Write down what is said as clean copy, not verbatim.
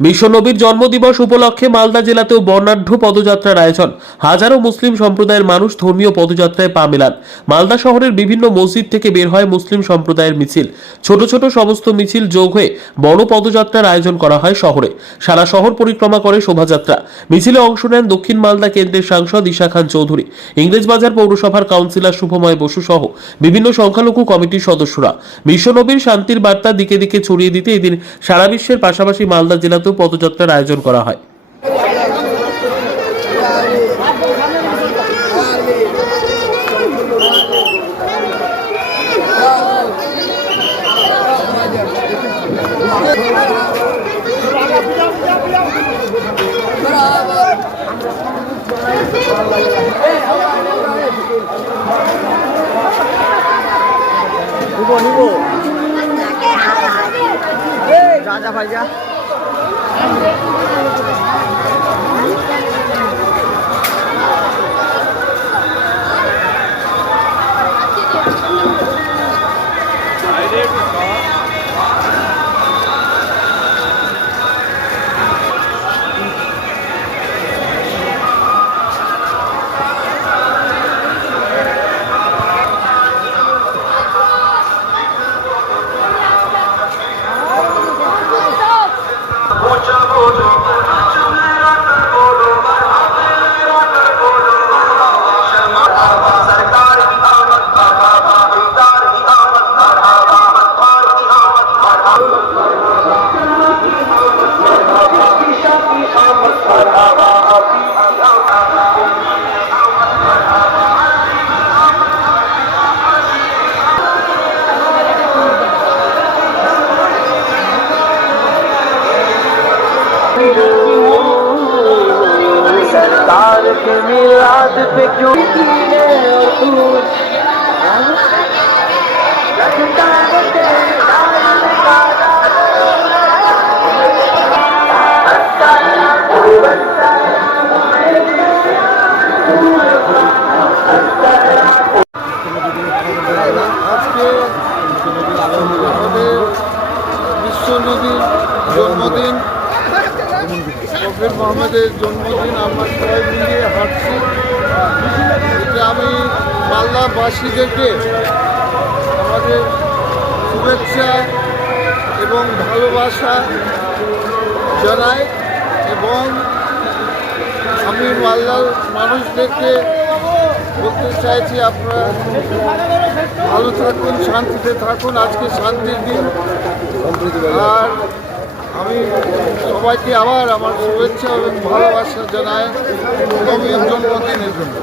বিশ্বনবীর জন্মদিবস উপলক্ষে মালদা জেলাতেও বর্ণাঢ্য পদযাত্রার আয়োজন। হাজারো মুসলিম সম্প্রদায়ের মানুষ ধর্মীয় পদযাত্রায় পা মেলান। মালদা শহরের বিভিন্ন মসজিদ থেকে বের হয় মুসলিম সম্প্রদায়ের মিছিল। ছোট ছোট সমস্ত মিছিল যোগ হয়ে বড় পদযাত্রার আয়োজন করা হয় শহরে। সারা শহর পরিক্রমা করে শোভাযাত্রা। মিছিলে অংশ নেন দক্ষিণ মালদা কেন্দ্রের সাংসদ ঈশা খান চৌধুরী, ইংরেজবাজার পৌরসভার কাউন্সিলর শুভময় বসু সহ বিভিন্ন সংখ্যালঘু কমিটির সদস্যরা। বিশ্বনবীর শান্তির বার্তা দিকে দিকে ছড়িয়ে দিতে এদিন সারা বিশ্বের পাশাপাশি মালদা জেলা পদযাত্রার আয়োজন করা হয়। जा भाई जा सरकार के मिलाद पे क्यों বিশ্বনবীর জন্মদিন, প্রফেট মোহাম্মদের জন্মদিন আমরা সবাই মিলিয়ে হাঁটছি। এটা আমি মালদাবাসীদেরকে আমাদের শুভেচ্ছা এবং ভালোবাসা জানাই এবং আমি মালদার মানুষদেরকে বলতে চাইছি আপনারা ভালো থাকুন, শান্তিতে থাকুন। আজকে শান্তির দিন। আর আমি সবাইকে আবার আমার শুভেচ্ছা এবং ভালোবাসা জানাই নবীর জন্মদিনের জন্য।